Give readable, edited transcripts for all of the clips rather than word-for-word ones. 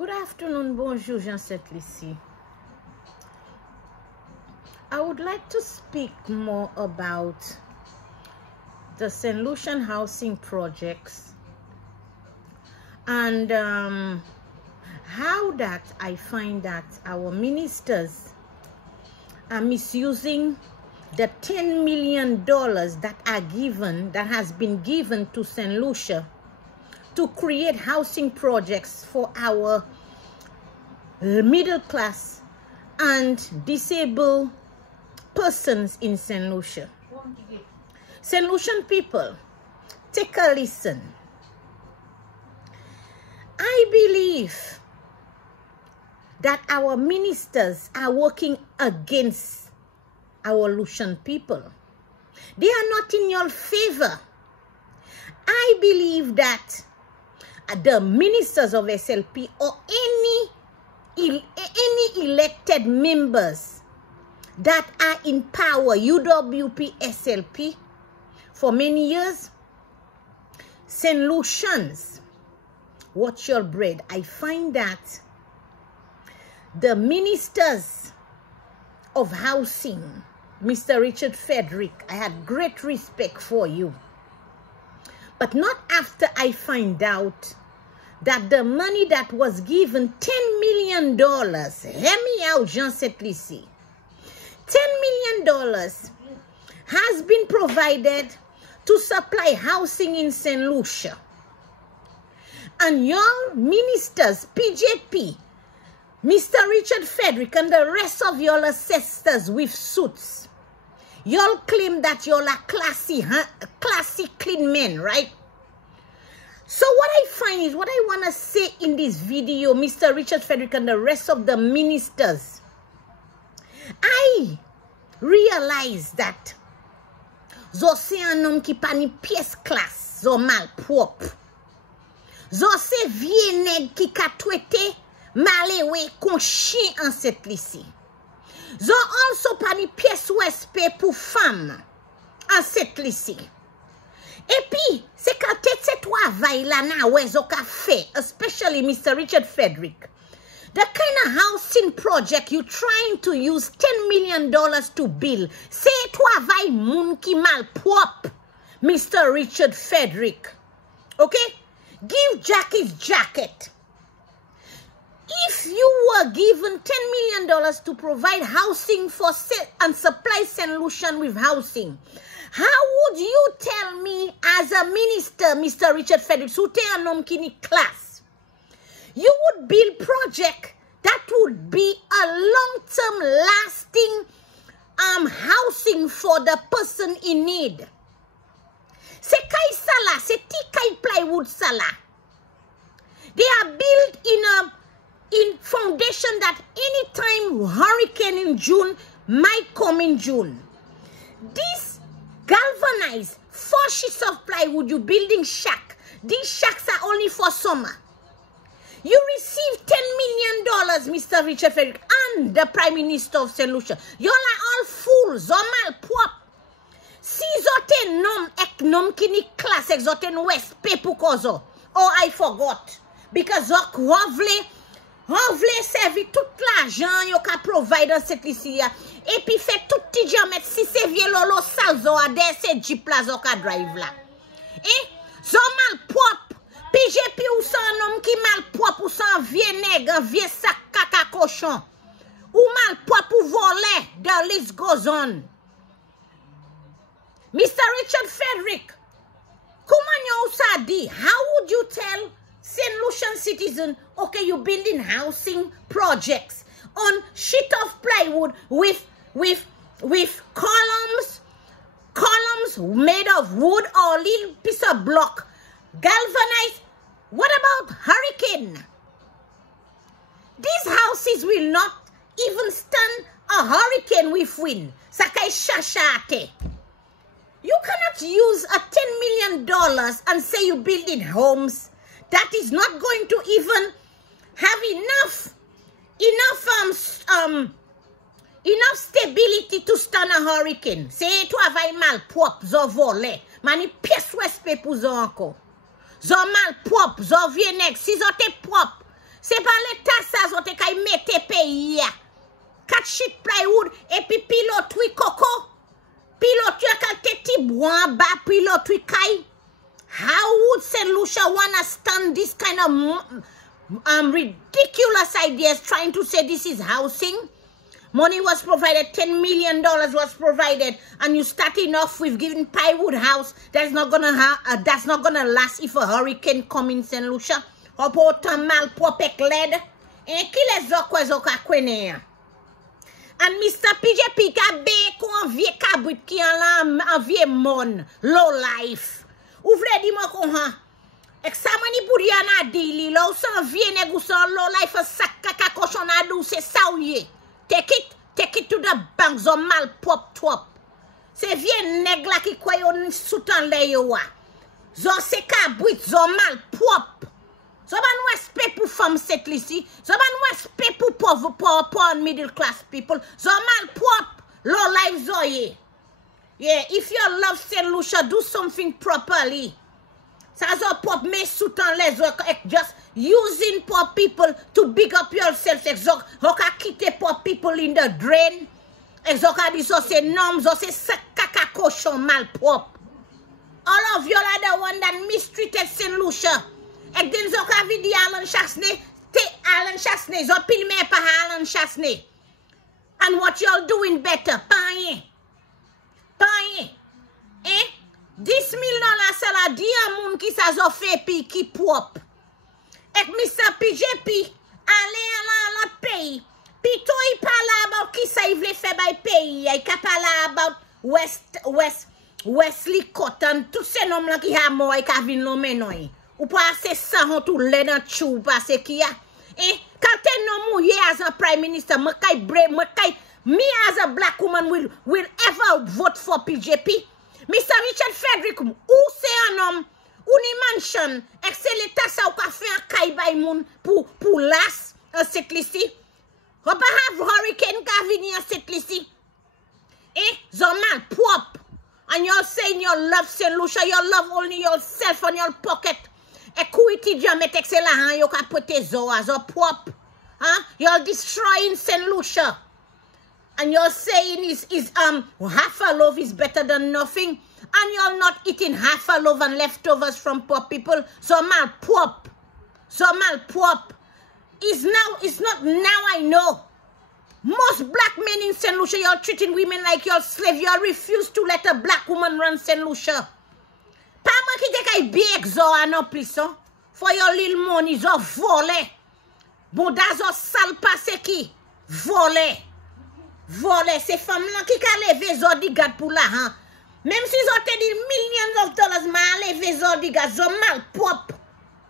Good afternoon, bonjour, St.Lucia. I would like to speak more about the St. Lucian housing projects and how that I find that our ministers are misusing the $10 million that has been given to St. Lucia to create housing projects for our middle class and disabled persons in St. Lucia. St. Lucian people, take a listen. I believe that our ministers are working against our Lucian people. They are not in your favor. I believe that the ministers of SLP or any elected members that are in power, UWP, SLP, for many years, St. Lucians, watch your bread. I find that the ministers of housing, Mr. Richard Frederick, I had great respect for you. But not after I find out that the money that was given, $10 million, hear me out, St.Lucia, $10 million has been provided to supply housing in St. Lucia. And your ministers, PJP, Mr. Richard Frederick, and the rest of your ancestors with suits, y'all claim that y'all are classy, clean men, right? So what I find is, what I want to say in this video, Mr. Richard Frederick and the rest of the ministers, I realize that zo se un homme qui pa ni pièce classe, zo malpropre. Zo se vie nèg qui ka traité malewe kon chien en St.Lucia. Zo also pa ni pièce respect pour femme en St.Lucia. Et puis, c'est quand c'est travail là na wè zo ka fait, especially Mr. Richard Frederick. The kind of housing project you trying to use $10 million to build, c'est travail moun ki malpropre, Mr. Richard Frederick. Okay? Give Jack his jacket. If you were given $10 million to provide housing for and supply St. Lucian with housing, how would you tell me as a minister, Mr. Richard Frederick, who te un homme qui ni class, you would build project that would be a long-term lasting housing for the person in need? C'est kay sala, c'est ti kay plywood sala. They are built in foundation that anytime hurricane in June might come in June. This galvanized 4 sheets of plywood, you building shack. These shacks are only for summer. You received $10 million, Mr. Richard Frederick, and the Prime Minister of St. Lucia. Y'all are all fools, malpropre. Si zote nom ek nom ki ni class ek zote nou respect pou kozo. Oh, I forgot. Because zok rovle servi tout l'argent yo ka provide dans cette Lucia. Et puis fait tout ti jamet si se vie lolo sal zo ade se jeep la zo ka drive la. Zo malpropre. PJP ou san homme qui malpropre ou san vieux nègre, vieux sac caca cochon. Ou malpropre ou voler, the list goes on. Mr. Richard Frederick, comment you sa di? How would you tell St. Lucian citizen, okay, you building housing projects on sheet of plywood with columns made of wood or little piece of block, galvanized? What about hurricane? These houses will not even stand a hurricane with wind. Sakai shashate. You cannot use a $10 million and say you building homes that is not going to even have enough stability to stand a hurricane. C'est travail malpropre, zo volé. Mani pièce respect pour zo encore. Zo malpropre, zo vie nèg, si zo te propre, C'est pas l'état ça zote kay mette pays ya. 4 sheet plywood et puis pilote oui coco. Pilote ya kal teti bois ba pilote oui kay. How would St. Lucia wanna stand this kind of ridiculous ideas trying to say this is housing? Money was provided, $10 million was provided, and you starting off with giving plywood house that's not gonna last if a hurricane come in St. Lucia. Opotan mal popek led, ki les zokwe zoka kwene ya. And Mr. PJP ka be kon vie kabrit ki an vie mon, low life. Ou vle di mo kon ha, ek sa mani pou di an a dili, lo san vie neg ou san low life a sak kaka koshon adou se sa ou ye. Take it to the bank, zo mal pop top. Se vie neg la ki kwayon soutan le yo wa. Zo se kabrit, zo mal pop. So ban respect pour femme cette ici. So ban respect pour pauvre middle class people. So man pop low life zoye. Yeah, if you love St. Lucia, do something properly. Ça zo pop me soutan les just using poor people to big up yourself. Exok hoka kite poor people in the drain. Exok di so se nom zo se kaka cochon mal pop. All of you are the one that mistreated St. Lucia. Ek den zo ka vidi Alan Chasney, te Alan Chasney, zo pil me pa Alan Chasney. And what y'all doing better? Panye. $10 million sala dia moun ki sa zo fe pi ki pop. Ek Mr. PJP, ale an lot pays. Pi to I pala about ki sa I vle fe bay pays. I ka pala about Wesley Cotton. Tout se nom la ki ha mo I ka vin lo menoy. Ou pas se san tout le nan chou parce ki ya. Quand te no mouye as a prime minister, me as a black woman will ever vote for PJP. Mr. Richard Frederick, ou se un homme, ou ni mansion, ek se l'État sa ou ka fe un kay bay moun pour las en cette lisi. Ou pa have hurricane ka vini en cette lisi. Zon mal pop. And you're saying you love St. Lucia, you love only yourself and your pocket. Equity jamet excellent, you ka put zo pop. You're destroying St. Lucia. And you're saying is half a loaf is better than nothing. And you're not eating half a loaf and leftovers from poor people. So mal pop. It's not now I know. Most black men in St. Lucia, you're treating women like you're slave. You refuse to let a black woman run St. Lucia. Pa man ki te kay big zo anon plison. For your little money, zo vole. Bon da zo sal pase ki. Vole. Se femme lan ki ka leve zo di gad pou la han. Même si zo te di millions of dollars ma leve zo di gad, zo mal pop.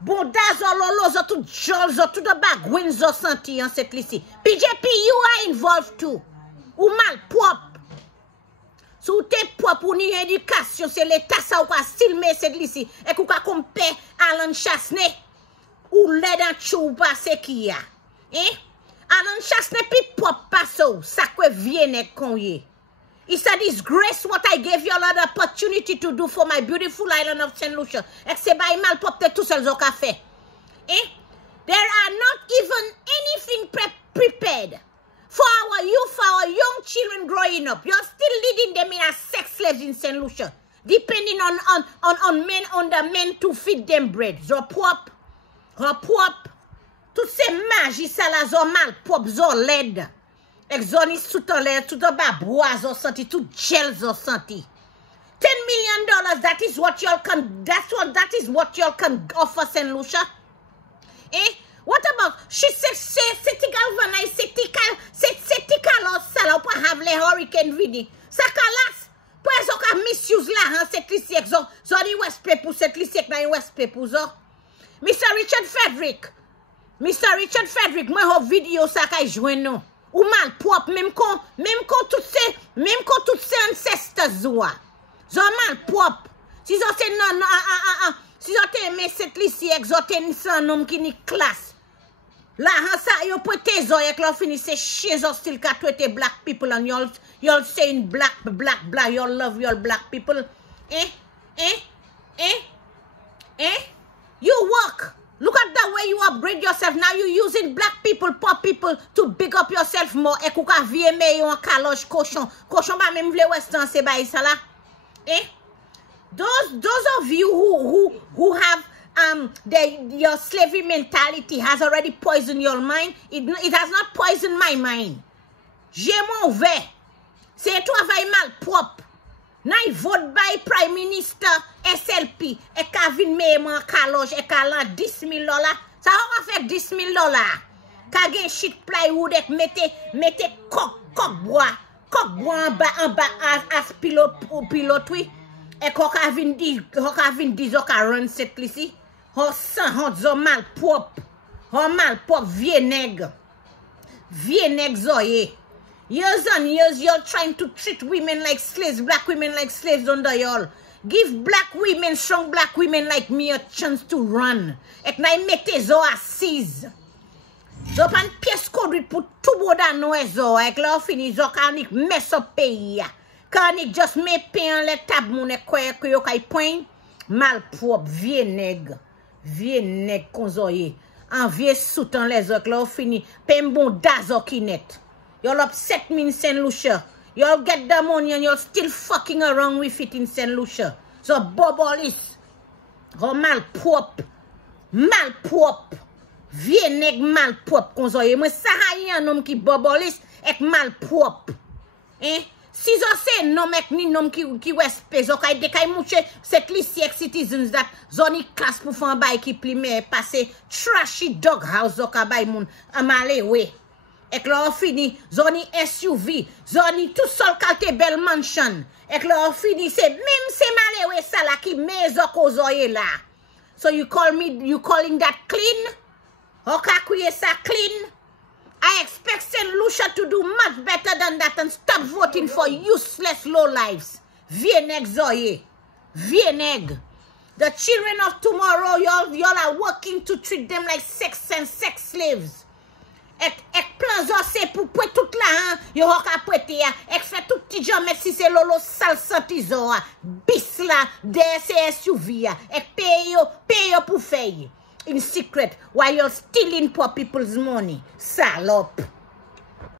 Bon da zo lolo zo tout jol zo tout de bagwin zo senti en cette lisi. PJP, you are involved too. Ou mal pop. Sou te pop ou ni éducation, c'est l'État sa ou ka silme cette lisi. Et kou ka kompe Alan Chasney. Ou ledan chou pase ki ya. Alan Chasney pi pop paso, sa kwe viene konye. It's a disgrace what I gave you all the opportunity to do for my beautiful island of St. Lucia. Ek se bay mal pop te tout sel zo ka fe. There are not even anything prepared for our youth, for our young children growing up. You're still leading them in as sex slaves in St. Lucia, depending on men, on the men to feed them bread. Zo pop. Tout se magi sa la zo mal pop zo led. Ek zoni soutan led, soutan ba bois zo santi, tout gel zo santi. $10 million, that is what y'all can offer St. Lucia. What about she said c'est galvanize, c'est kalos sala ou pa have le hurricane vini. Sa kalas, pou zo ka misuse la han set lisi ek zo ni West Pepu, set lisi ek na West Pepu zo. Mr. Richard Frederick, moi ho video sa kay jwen nou. Ou mal pop, même kon tout se ancestors zoa. Zo mal pop. Si zo te si zo te me set lisi ek zo te nisan nom ki ni class. La han sa yo pwete zo ek la fini se chie zo still ka twete black people and y'all saying black, y'all love your black people. You work. Look at the way you upgrade yourself. Now you using black people, poor people to big up yourself more. Et kou ka vie me yon kalosh cochon. Cochon ba même vle westan se ba isa la. Eh? Those of you who have your slavery mentality has already poisoned your mind. It has not poisoned my mind. J'ai mauvais. C'est un travail malpropre. Na y vote by Prime Minister SLP et Kavin Meyman Kalosh et Kalan $10,000. Ça va faire $10,000. Kage shit plywood et mette coq bois en bas as pilote oui. Et kok avin di zo ka run set lisi. Ho san ho zo malpropre. Ho malpropre vie nèg zoye. Years and years, you're trying to treat women like slaves, black women like slaves under y'all. Give black women, strong black women like me a chance to run. Ek na mette zo assise. Zo pan pièce conduite pour tout boda noe zo. Ek la fini zo kanik mess up pays ya. Kanik just me pay en le tab moun ek kwe yo kay point. Malpropre, vie nèg kon zo ye. En vie soutan les ok la fini. Pen bon dazo ki net. Y'all upset me in St.Lucia. Y'all get the money and y'all still fucking around with it in St.Lucia. So bobolis. Go malpropre. Vie nèg malpropre kon zo ye. Mwen sahayan nom ki bobolis ek malpropre. Si zo se nom ek ni nom ki wespe zo kay dekay mouche St.Lucia citizens that zoni class pou fan bay ki pli me passe trashy dog house zo ka bay moun amale we. Ek la fini zoni SUV, zoni tout sol kalte bel mansion. Ek la fini se même se malewe sa la ki mezo kozoye la. So you calling that clean? Oka kuye sa clean? I expect St.Lucia to do much better than that and stop voting for useless lowlifes. Vie neg zoye. Vie neg. The children of tomorrow, y'all are working to treat them like sex slaves. Ek plan zo se pou pwe tout la han, yo hok apwete ya, ek fe tout ti jan met si se lolo sal santi zo a, bis la, DSSUV ya, ek pay yo pou fey, in secret, while you're stealing poor people's money, salop.